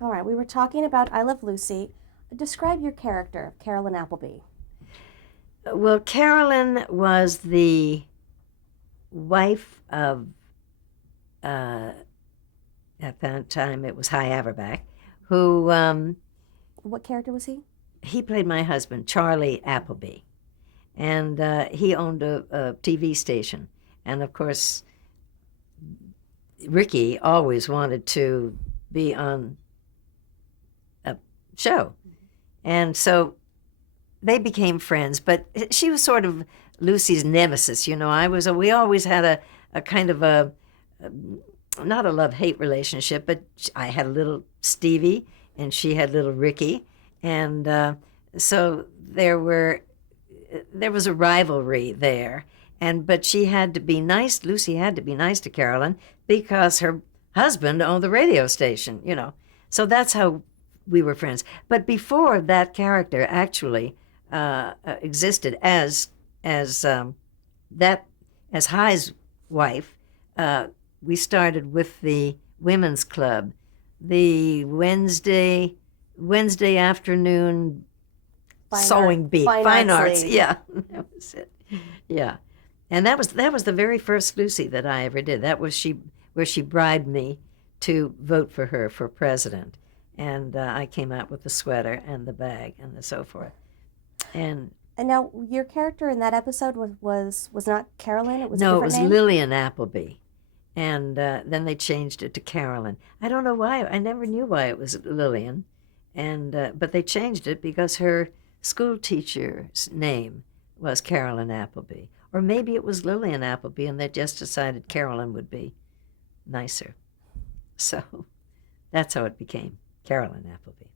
All right, we were talking about I Love Lucy. Describe your character, Carolyn Appleby. Well, Carolyn was the wife of, uh, at that time it was High Averback, who What character was he? he played my husband, Charlie Appleby. And he owned a TV station. And of course, Ricky always wanted to be on a show. And so they became friends, but she was sort of Lucy's nemesis. We always had a kind of not a love hate relationship, but I had a little Stevie and she had little Ricky. And so there was a rivalry there. But she had to be nice. Lucy had to be nice to Carolyn because her husband owned the radio station. So that's how we were friends. But before that character actually existed as that as High's wife, we started with the women's club, the Wednesday afternoon sewing bee, fine arts. Yeah, that was it. Yeah, and that was the very first Lucy that I ever did. That was she where she bribed me to vote for her for president, and I came out with the sweater and the bag and the so forth. And And now your character in that episode was not Carolyn. It was a no, it different was name. Lillian Appleby, and then they changed it to Carolyn. I don't know why. I never knew why it was Lillian, and but they changed it because her school teacher's name was Carolyn Appleby, or maybe it was Lillian Appleby, and they just decided Carolyn would be nicer. So that's how it became Carolyn Appleby.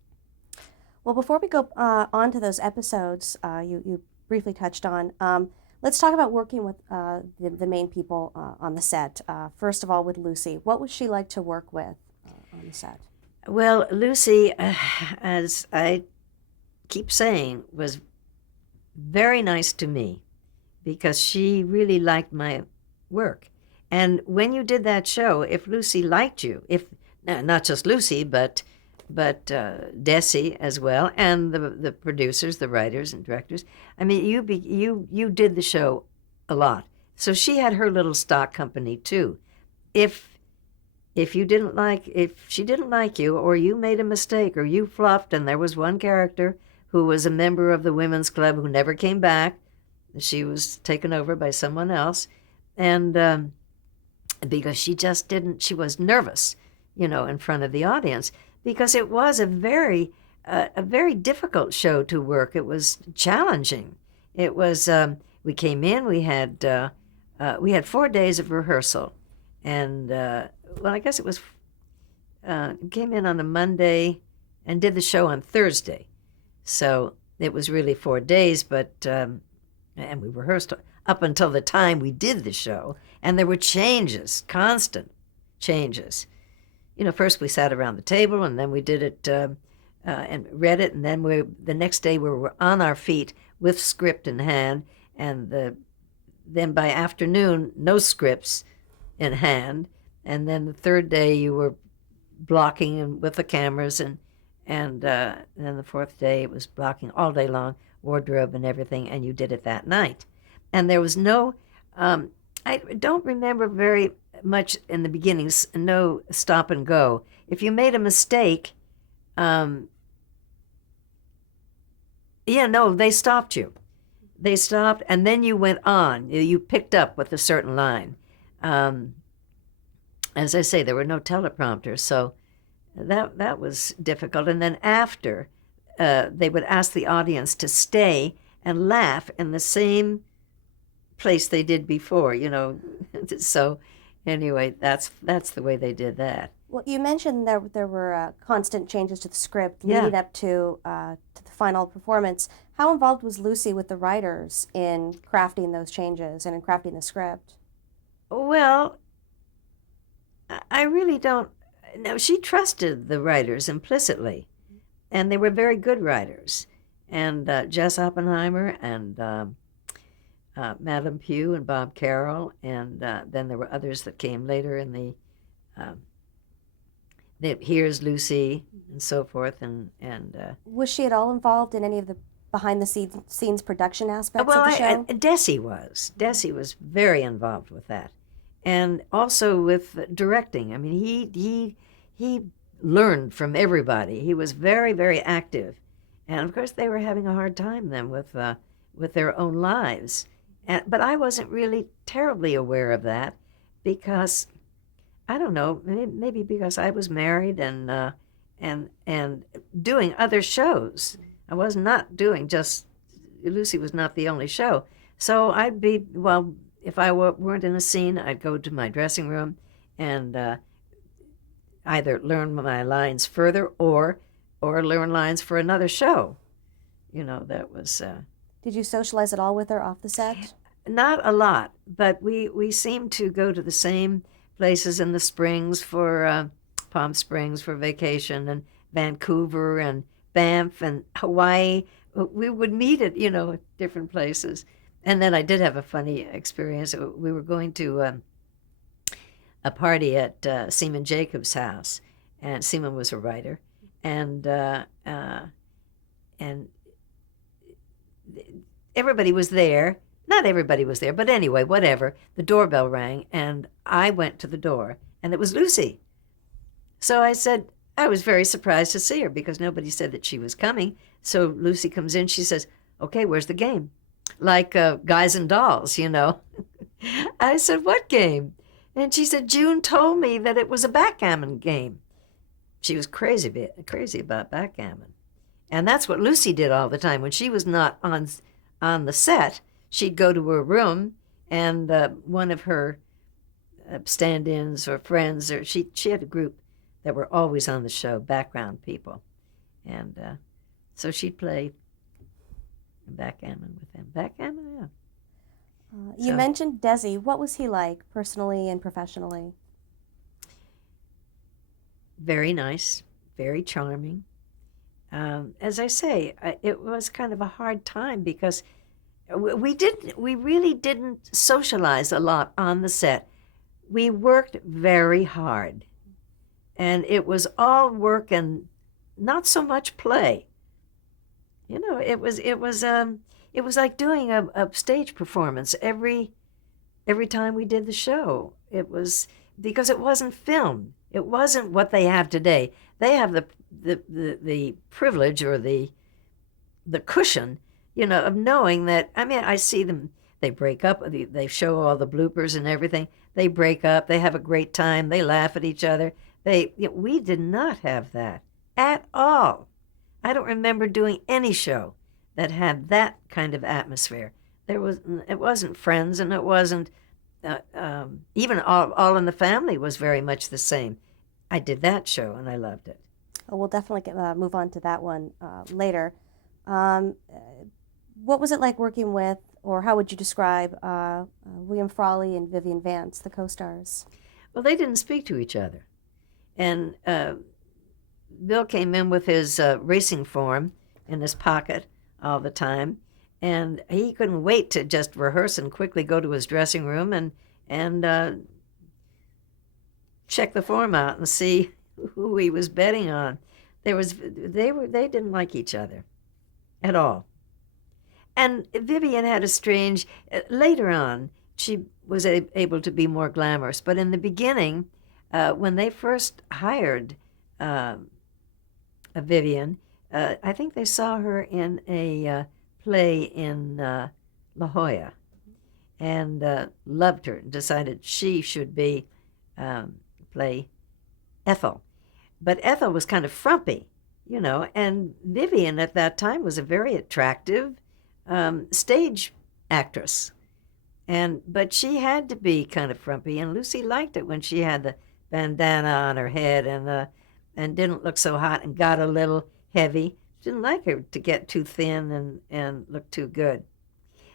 Well, before we go on to those episodes you briefly touched on, let's talk about working with the main people on the set. First of all, with Lucy, what was she like to work with on the set? Well, Lucy, as I keep saying, was very nice to me because she really liked my work. And when you did that show, if Lucy liked you, if not just Lucy, but Desi as well, and the producers, the writers and directors. I mean, you did the show a lot, so she had her little stock company too. If if she didn't like you, or you made a mistake, or you fluffed, and there was one character who was a member of the women's club who never came back, she was taken over by someone else, and because she just didn't, she was nervous, in front of the audience because it was a very difficult show to work. It was challenging. It was we came in, we had 4 days of rehearsal, and well, I guess it was came in on a Monday and did the show on Thursday, so it was really 4 days, but and we rehearsed up until the time we did the show, and there were changes, constant changes. First we sat around the table, and then we did it and read it, and then the next day we were on our feet with script in hand, and then by afternoon, no scripts in hand, and then the third day you were blocking with the cameras, and then the fourth day it was blocking all day long, wardrobe and everything, and you did it that night, and there was no. I don't remember very much in the beginnings. No stop and go. If you made a mistake, um, yeah, no, they stopped you. They stopped, and then you went on. You picked up with a certain line. Um, as I say, there were no teleprompters, so that was difficult. And then after, they would ask the audience to stay and laugh in the same place they did before. So anyway, that's the way they did that. Well, you mentioned there were constant changes to the script Yeah. leading up to the final performance. How involved was Lucy with the writers in crafting those changes and in crafting the script? Well, I really don't. No, she trusted the writers implicitly, and they were very good writers. And Jess Oppenheimer and Madame Pugh and Bob Carroll, and then there were others that came later in the um, that here's Lucy and so forth, and Was she at all involved in any of the behind the scenes production aspects well, of the show? Desi was very involved with that, and also with directing. I mean, he learned from everybody. He was very, very active, and of course they were having a hard time then with their own lives. But I wasn't really terribly aware of that because I don't know, maybe because I was married and doing other shows. I was not doing just Lucy was not the only show. So I'd be well if I weren't in a scene, I'd go to my dressing room and either learn my lines further or learn lines for another show. That was Did you socialize at all with her off the set? not a lot, but we seemed to go to the same places in the springs for Palm Springs for vacation, and Vancouver and Banff and Hawaii. We would meet at different places. And then I did have a funny experience. We were going to a party at Seaman Jacobs' house, and Seaman was a writer, and everybody was there. Not everybody was there, but anyway, whatever. The doorbell rang, and I went to the door, and it was Lucy. So I said, I was very surprised to see her because nobody said that she was coming. So Lucy comes in, she says, okay, where's the game? Like Guys and Dolls, I said, what game? And she said, June told me that it was a backgammon game. She was crazy about backgammon. And that's what Lucy did all the time. When she was not on the set, she'd go to her room, and one of her stand-ins or friends, or she had a group that were always on the show, background people. And so she'd play backgammon with them. Backgammon, yeah. You mentioned Desi. What was he like, personally and professionally? Very nice, very charming. As I say, it was kind of a hard time because we really didn't socialize a lot on the set. We worked very hard, and it was all work and not so much play. It was like doing a stage performance every time we did the show. It was because it wasn't filmed. It wasn't what they have today. They have the privilege or the cushion, of knowing that. I mean, I see them. They break up. They show all the bloopers and everything. They break up. They have a great time. They laugh at each other. We did not have that at all. I don't remember doing any show that had that kind of atmosphere. It wasn't Friends, and it wasn't even All in the Family was very much the same. I did that show, and I loved it. Oh, we'll definitely move on to that one later. What was it like working with, or how would you describe William Frawley and Vivian Vance, the co-stars? Well, they didn't speak to each other. And Bill came in with his racing form in his pocket all the time, and he couldn't wait to just rehearse and quickly go to his dressing room and check the form out and see who he was betting on. They didn't like each other at all. And Vivian had a strange. Later on, she was able to be more glamorous, but in the beginning, when they first hired Vivian, I think they saw her in a play in La Jolla, and loved her and decided she should play Ethel. But Ethel was kind of frumpy, and Vivian at that time was a very attractive stage actress. But she had to be kind of frumpy, and Lucy liked it when she had the bandana on her head and didn't look so hot and got a little heavy. She didn't like her to get too thin and look too good.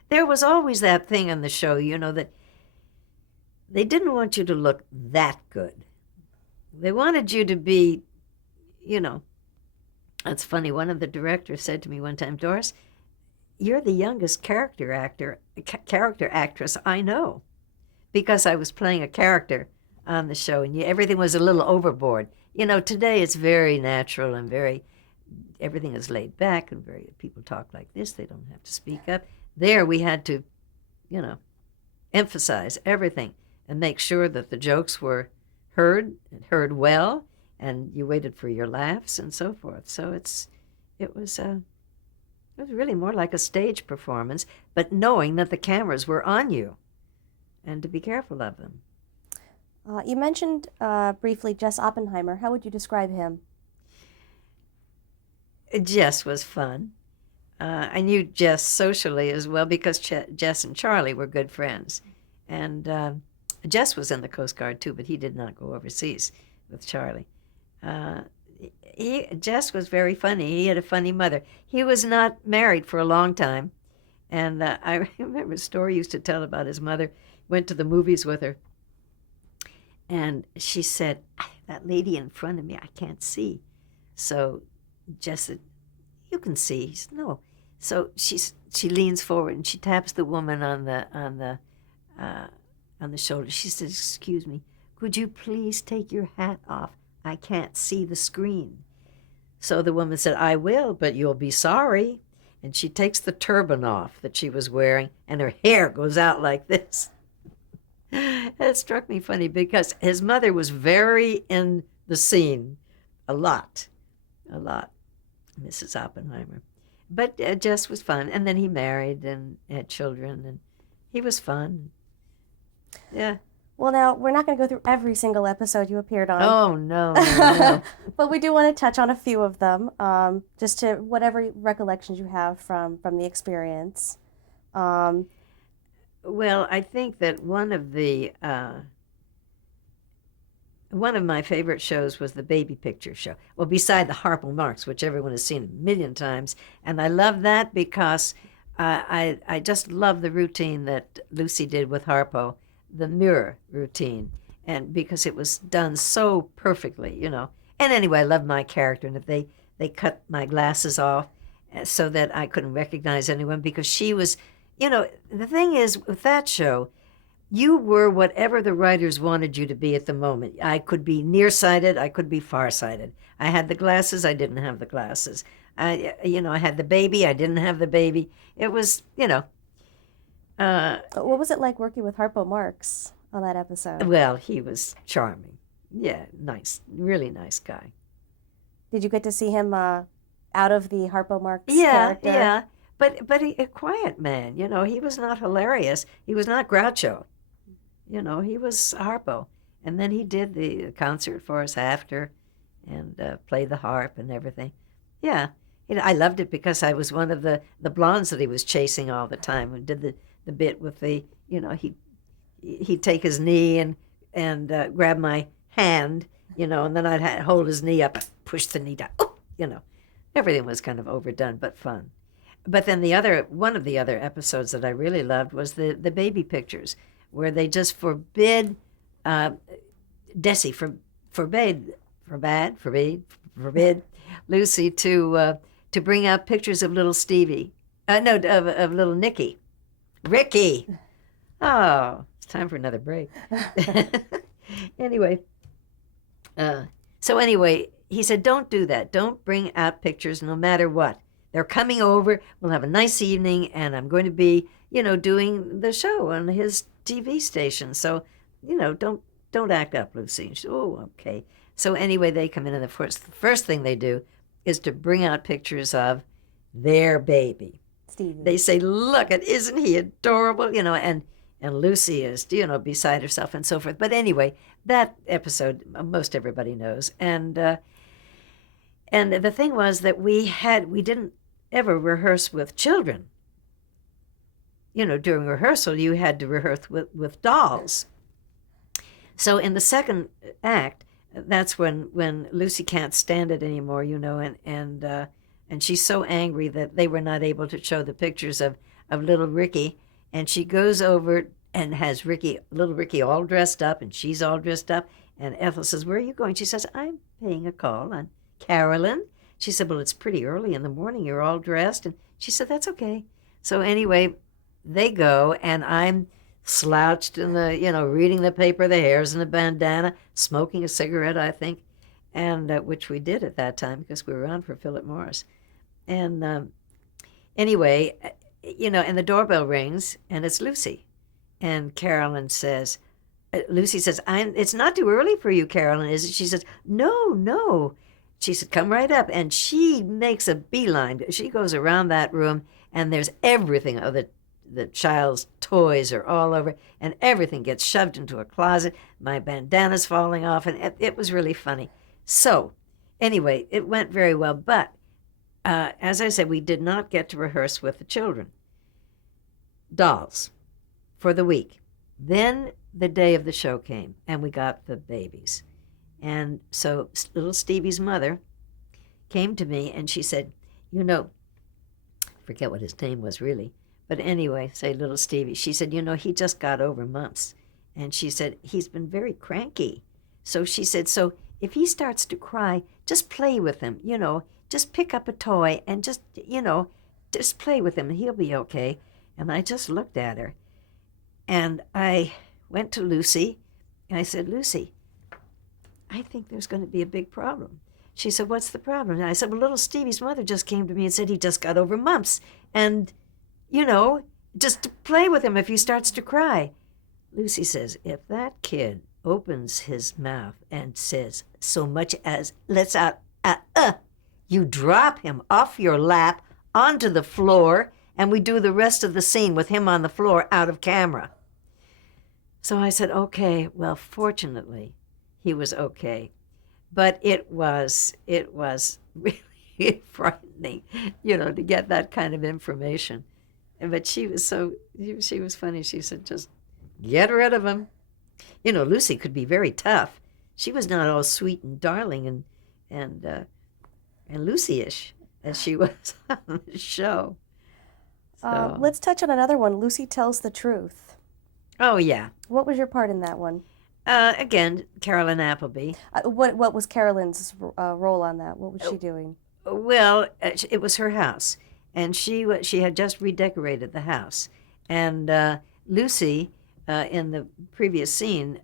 There was always that thing on the show, that they didn't want you to look that good. They wanted you to be, That's funny. One of the directors said to me one time, Doris, you're the youngest character actress I know, because I was playing a character on the show, and everything was a little overboard. Today it's very natural and very, everything is laid back and very, people talk like this, they don't have to speak up. There we had to, you know, emphasize everything and make sure that the jokes were heard well, and you waited for your laughs and so forth. So it was really more like a stage performance, but knowing that the cameras were on you and to be careful of them. You mentioned briefly Jess Oppenheimer. How would you describe him? Jess was fun. I knew Jess socially as well because Jess and Charlie were good friends. And Jess was in the Coast Guard too, but he did not go overseas with Charlie. Jess was very funny. He had a funny mother. He was not married for a long time. And I remember a story he used to tell about his mother went to the movies with her. And she said, that lady in front of me, I can't see. So Jess said, you can see. He said, no. So she leans forward and she taps the woman on the shoulder. She says, excuse me, could you please take your hat off? I can't see the screen. So the woman said, I will, but you'll be sorry. And she takes the turban off that she was wearing, and her hair goes out like this. It struck me funny because his mother was very in the scene, a lot, Mrs. Oppenheimer. But Jess was fun, and then he married and had children, and he was fun. Yeah. Well, now, we're not going to go through every single episode you appeared on. Oh, no. But we do want to touch on a few of them, just to whatever recollections you have from the experience. Well, I think that one of my favorite shows was the Baby Picture Show. Well, beside the Harpo Marx, which everyone has seen a million times. And I love that because I just love the routine that Lucy did with Harpo, the mirror routine, and because it was done so perfectly, And anyway, I love my character, and if they cut my glasses off so that I couldn't recognize anyone, because she was, the thing is with that show, you were whatever the writers wanted you to be at the moment. I could be nearsighted, I could be farsighted. I had the glasses, I didn't have the glasses. I had the baby, I didn't have the baby. It was, What was it like working with Harpo Marx on that episode? Well, he was charming. Yeah, nice, really nice guy. Did you get to see him out of the Harpo Marx character? Yeah. But a quiet man, he was not hilarious. He was not Groucho. He was Harpo. And then he did the concert for us after and played the harp and everything. Yeah. I loved it because I was one of the blondes that he was chasing all the time, who did the bit with the, he'd take his knee and grab my hand, and then I'd hold his knee up, push the knee down, everything was kind of overdone, but fun. But then one of the other episodes that I really loved was the Baby Pictures, where they just forbid Lucy to bring out pictures of little Stevie, of little Nicky. Ricky. Oh, it's time for another break. Anyway, he said, don't do that. Don't bring out pictures no matter what. They're coming over. We'll have a nice evening, and I'm going to be, doing the show on his TV station. So, don't act up, Lucy. She said, oh, okay. So anyway, they come in, and the first thing they do is to bring out pictures of their baby. Stevie. They say, look, isn't he adorable? And Lucy is, beside herself and so forth. But anyway, that episode, most everybody knows. And the thing was that we didn't ever rehearse with children. During rehearsal, you had to rehearse with dolls. So in the second act, that's when Lucy can't stand it anymore, and she's so angry that they were not able to show the pictures of little Ricky, and she goes over and has little Ricky all dressed up, and she's all dressed up, and Ethel says, where are you going? She says, I'm paying a call on Carolyn. She said, well, it's pretty early in the morning, you're all dressed, and she said, that's okay. So anyway, they go, and I'm slouched in the, reading the paper, the hair's in a bandana, smoking a cigarette, I think, and which we did at that time because we were on for Philip Morris. And anyway, and the doorbell rings, and it's Lucy. And Carolyn says, Lucy says, it's not too early for you, Carolyn, is it? She says, no, no. She said, come right up. And she makes a beeline. She goes around that room, and there's everything. Oh, the child's toys are all over, and everything gets shoved into a closet. My bandana's falling off, and it was really funny. So, anyway, it went very well. But, as I said, we did not get to rehearse with the children. Dolls for the week. Then the day of the show came, and we got the babies. And so little Stevie's mother came to me, and she said, forget what his name was really, but anyway, say little Stevie. She said, he just got over mumps. And she said, he's been very cranky. So she said, so if he starts to cry, just play with him, just pick up a toy and just play with him, and he'll be okay. And I just looked at her, and I went to Lucy, and I said, Lucy, I think there's going to be a big problem. She said, what's the problem? And I said, well, little Stevie's mother just came to me and said he just got over mumps. And, just to play with him if he starts to cry. Lucy says, if that kid opens his mouth and says so much as, let's out, you drop him off your lap onto the floor, and we do the rest of the scene with him on the floor out of camera. So I said, okay, well, fortunately, he was okay. But it was really frightening, to get that kind of information. But she was funny. She said, just get rid of him. Lucy could be very tough. She was not all sweet and darling and Lucy-ish as she was on the show. So. Let's touch on another one. Lucy Tells the Truth. Oh, yeah. What was your part in that one? Again, Carolyn Appleby. What was Carolyn's role on that? What was she doing? Well, it was her house, and she had just redecorated the house. And Lucy, in the previous scene,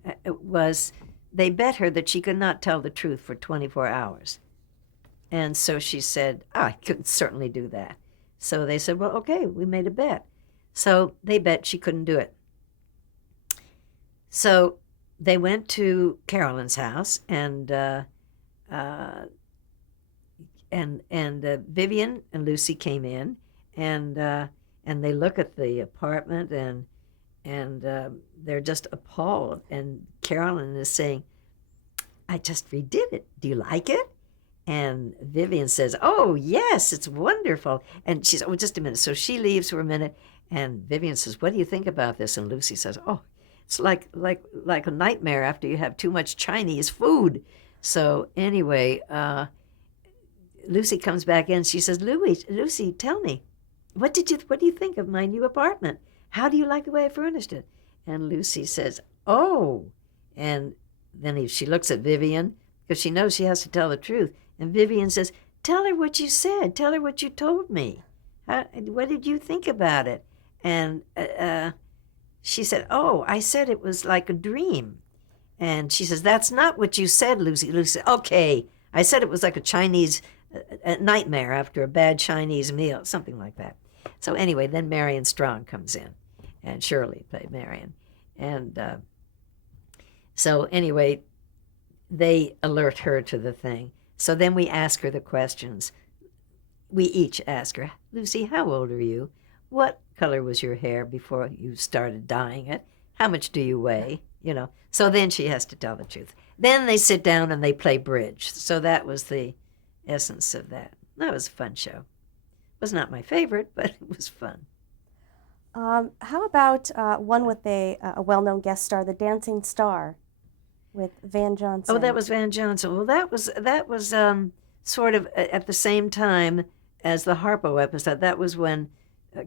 they bet her that she could not tell the truth for 24 hours. And so she said, I could certainly do that. So they said, well, okay, we made a bet. So they bet she couldn't do it. So they went to Carolyn's house, and Vivian and Lucy came in, and they look at the apartment, and they're just appalled. And Carolyn is saying, I just redid it. Do you like it? And Vivian says, oh, yes, it's wonderful. And she says, oh, just a minute. So she leaves for a minute, and Vivian says, what do you think about this? And Lucy says, oh, it's like a nightmare after you have too much Chinese food. So anyway, Lucy comes back in. She says, Lucy, tell me, what do you think of my new apartment? How do you like the way I furnished it? And Lucy says, oh. And then she looks at Vivian because she knows she has to tell the truth. And Vivian says, tell her what you said. Tell her what you told me. What did you think about it? And she said, oh, I said it was like a dream. And she says, that's not what you said, Lucy. Lucy said, okay, I said it was like a Chinese nightmare after a bad Chinese meal, something like that. So anyway, then Marion Strong comes in, and Shirley played Marion. And so anyway, they alert her to the thing. So then we ask her the questions. We each ask her, Lucy, how old are you? What color was your hair before you started dyeing it? How much do you weigh? So then she has to tell the truth. Then they sit down and they play bridge. So that was the essence of that. That was a fun show. It was not my favorite, but it was fun. How about one with a well-known guest star, The Dancing Star, with Van Johnson? Oh, that was Van Johnson. Well, that was sort of at the same time as the Harpo episode. That was when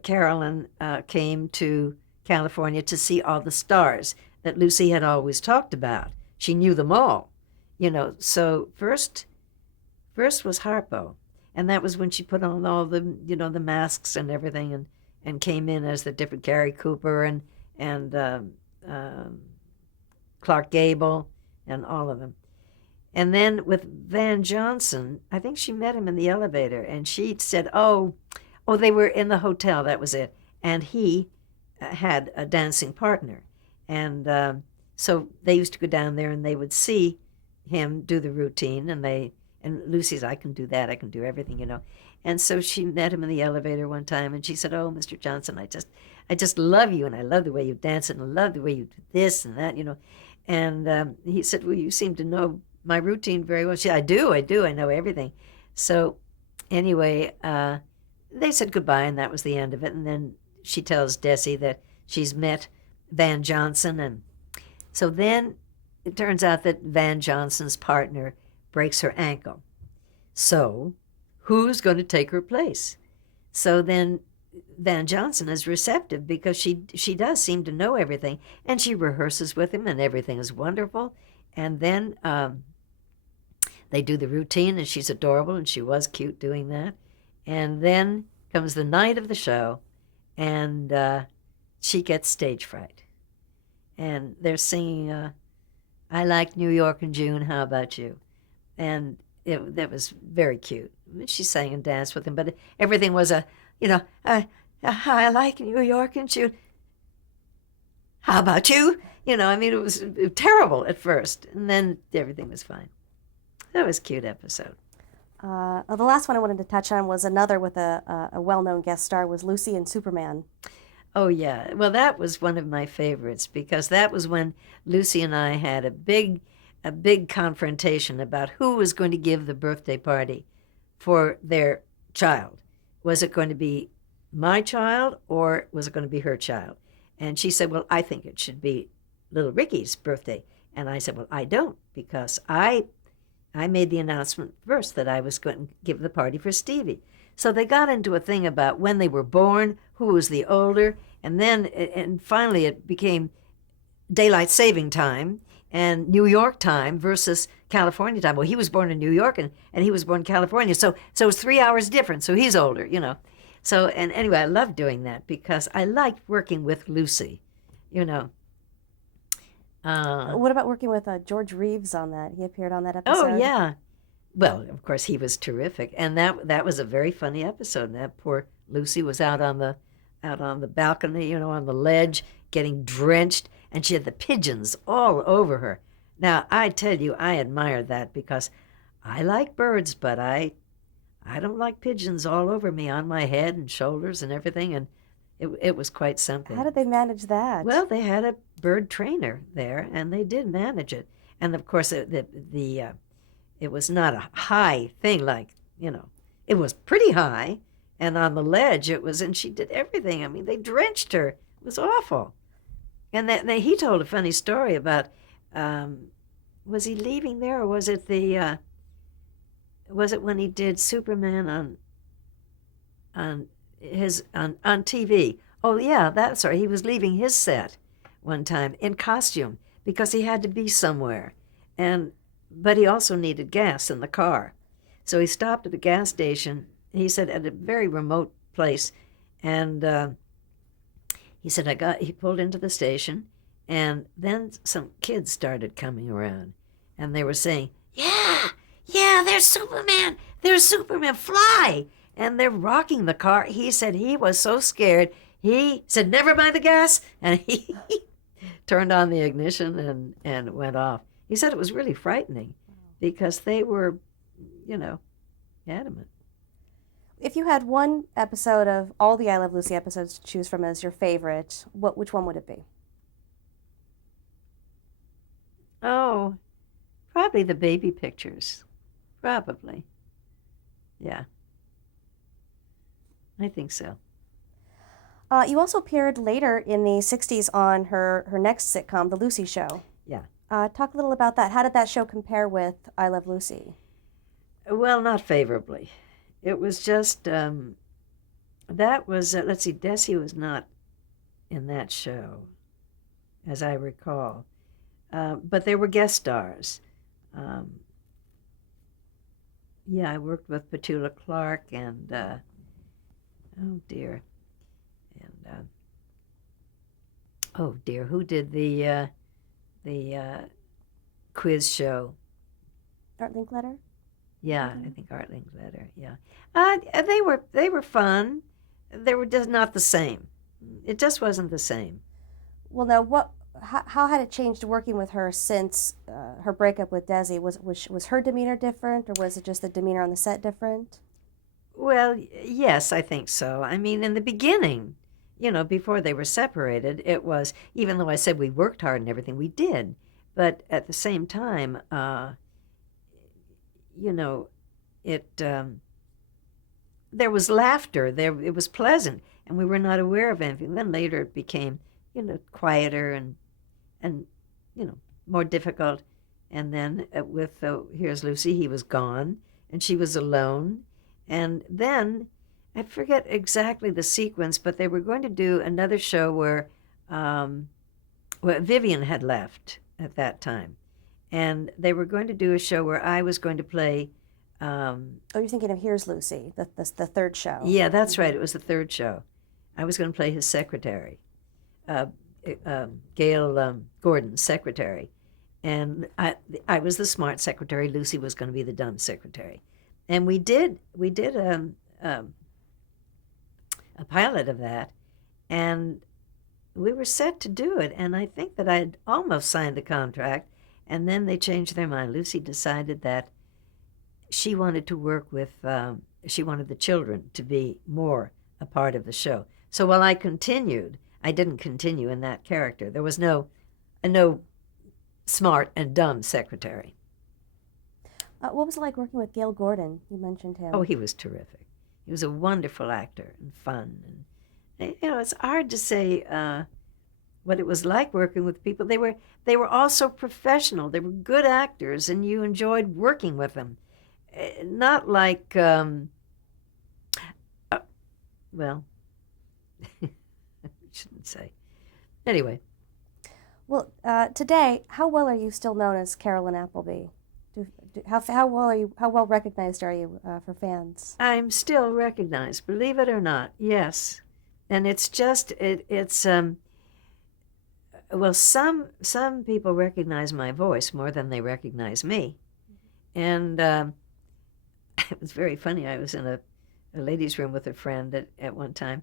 Carolyn came to California to see all the stars that Lucy had always talked about. She knew them all, So first was Harpo, and that was when she put on all the the masks and everything, and came in as the different Gary Cooper and Clark Gable and all of them. And then with Van Johnson, I think she met him in the elevator, and she said, oh, they were in the hotel. That was it. And he had a dancing partner, and so they used to go down there, and they would see him do the routine, and Lucy's, I can do that. I can do everything, you know. And so she met him in the elevator one time, and she said, "Oh, Mr. Johnson, I just love you, and I love the way you dance, and I love the way you do this and that, you know." And he said, "Well, you seem to know my routine very well." She said, I do, I know everything. So anyway, they said goodbye, and that was the end of it. And then she tells Desi that she's met Van Johnson, and so then it turns out that Van Johnson's partner breaks her ankle. So who's going to take her place? So then Van Johnson is receptive because she does seem to know everything, and she rehearses with him, and everything is wonderful. And then they do the routine, and she's adorable, and she was cute doing that. And then comes the night of the show, and she gets stage fright. And they're singing, I like New York in June, how about you? And that was very cute. She sang and danced with him, but everything was I like New York in June. How about you? You know, I mean, it was terrible at first, and then everything was fine. That was a cute episode. The last one I wanted to touch on was another with a well-known guest star, was Lucy and Superman. Oh, yeah. Well, that was one of my favorites because that was when Lucy and I had a big confrontation about who was going to give the birthday party for their child. Was it going to be my child or was it going to be her child? And she said, well, I think it should be little Ricky's birthday. And I said, well, I don't, because I made the announcement first that I was going to give the party for Stevie. So they got into a thing about when they were born, who was the older, and finally it became daylight saving time and New York time versus California time. Well, he was born in New York and he was born in California, so it's 3 hours different. So he's older, you know. So and anyway, I loved doing that because I liked working with Lucy, you know. What about working with George Reeves on that? He appeared on that Oh episode. yeah. Well, of course he was terrific, and that was a very funny episode. And that poor Lucy was out on the balcony, you know, on the ledge, getting drenched, and she had the pigeons all over her. Now I tell you, I admire that because I like birds, but I don't like pigeons all over me, on my head and shoulders and everything, and it was quite something. How did they manage that? Well, they had a bird trainer there, and they did manage it, and of course it was not a high thing like, you know, it was pretty high, and on the ledge it was, and she did everything. I mean, they drenched her. It was awful. And he told a funny story about, was he leaving there, or was it was it when he did Superman on TV? Oh yeah, that's right. He was leaving his set one time in costume because he had to be somewhere, but he also needed gas in the car. So he stopped at a gas station, he said, at a very remote place. And he said, he pulled into the station, and then some kids started coming around. And they were saying, yeah, there's Superman, fly. And they're rocking the car. He said he was so scared. He said, never mind the gas. And he turned on the ignition and went off. He said it was really frightening because they were, you know, adamant. If you had one episode of all the I Love Lucy episodes to choose from as your favorite, which one would it be? Oh, probably the baby pictures. Probably. Yeah. I think so. You also appeared later in the 60s on her next sitcom, The Lucy Show. Yeah. Talk a little about that. How did that show compare with I Love Lucy? Well, not favorably. It was just, that was, let's see, Desi was not in that show, as I recall. But there were guest stars. Yeah, I worked with Petula Clark and, oh dear. And, oh dear, who did the quiz show? Art Linkletter? Yeah, Okay. I think Art Linkletter. Yeah, they were fun. They were just not the same. It just wasn't the same. Well, now how had it changed working with her since her breakup with Desi? Was her demeanor different, or was it just the demeanor on the set different? Well, yes, I think so. I mean, in the beginning, before they were separated, it was, even though I said we worked hard and everything, we did. But at the same time, you know, it there was laughter. It was pleasant, and we were not aware of anything. Then later it became, quieter and more difficult. And then with Here's Lucy, he was gone, and she was alone. And then I forget exactly the sequence, but they were going to do another show um, where Vivian had left at that time, and they were going to do a show where I was going to play. Oh, you're thinking of Here's Lucy, the third show. Yeah, that's right. It was the third show. I was going to play his secretary, uh, Gail Gordon's secretary, and I was the smart secretary. Lucy was going to be the dumb secretary, and we did a pilot of that, and we were set to do it. And I think that I had almost signed the contract, and then they changed their mind. Lucy decided that she wanted to work with. She wanted the children to be more a part of the show. So while I didn't continue in that character. There was no smart and dumb secretary. What was it like working with Gail Gordon? You mentioned Oh, him. he was terrific. He was a wonderful actor and fun. And it's hard to say what it was like working with people. They were also professional. They were good actors, and you enjoyed working with them. Not like uh, well, I shouldn't say. Anyway, Well, today, how well are you still known as Carolyn Appleby? How well recognized are you for fans? I'm still recognized, believe it or not. Yes, and it's just it's well, some people recognize my voice more than they recognize me, and it was very funny. I was in a ladies' room with a friend at one time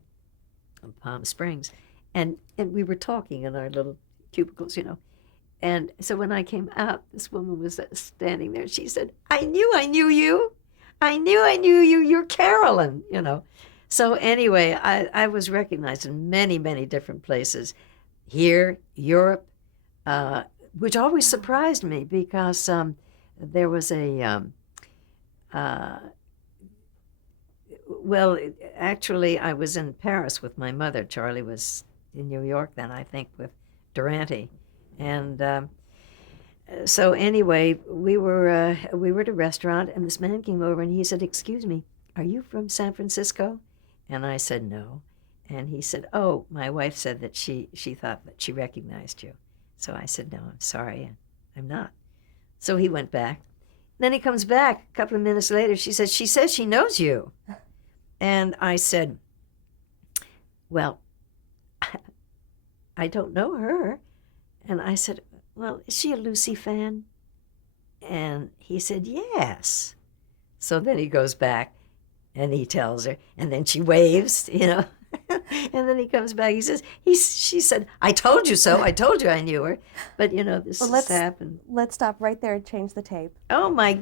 in Palm Springs, and we were talking in our little cubicles. And so when I came out, this woman was standing there. She said, I knew you. I knew you. You're Carolyn. So anyway, I was recognized in many, many different places here, Europe, uh, which always surprised me because there was uh, well, actually, I was in Paris with my mother. Charlie was in New York then, I think, with Durante. And so anyway, we were at a restaurant, and this man came over and he said, "Excuse me, are you from San Francisco?" And I said, "No." And he said, "Oh, my wife said that she thought that she recognized you." So I said, "No, I'm sorry, I'm not." So he went back. Then he comes back a couple of minutes later. She says she knows you. And I said, "Well, I don't know her." And I said, "Well, is she a Lucy fan?" And he said, "Yes." So then he goes back and he tells her, and then she waves. And then he comes back. She said, "I told you so. I told you I knew her." But this Well, has happened. let's stop right there and change the tape. Oh my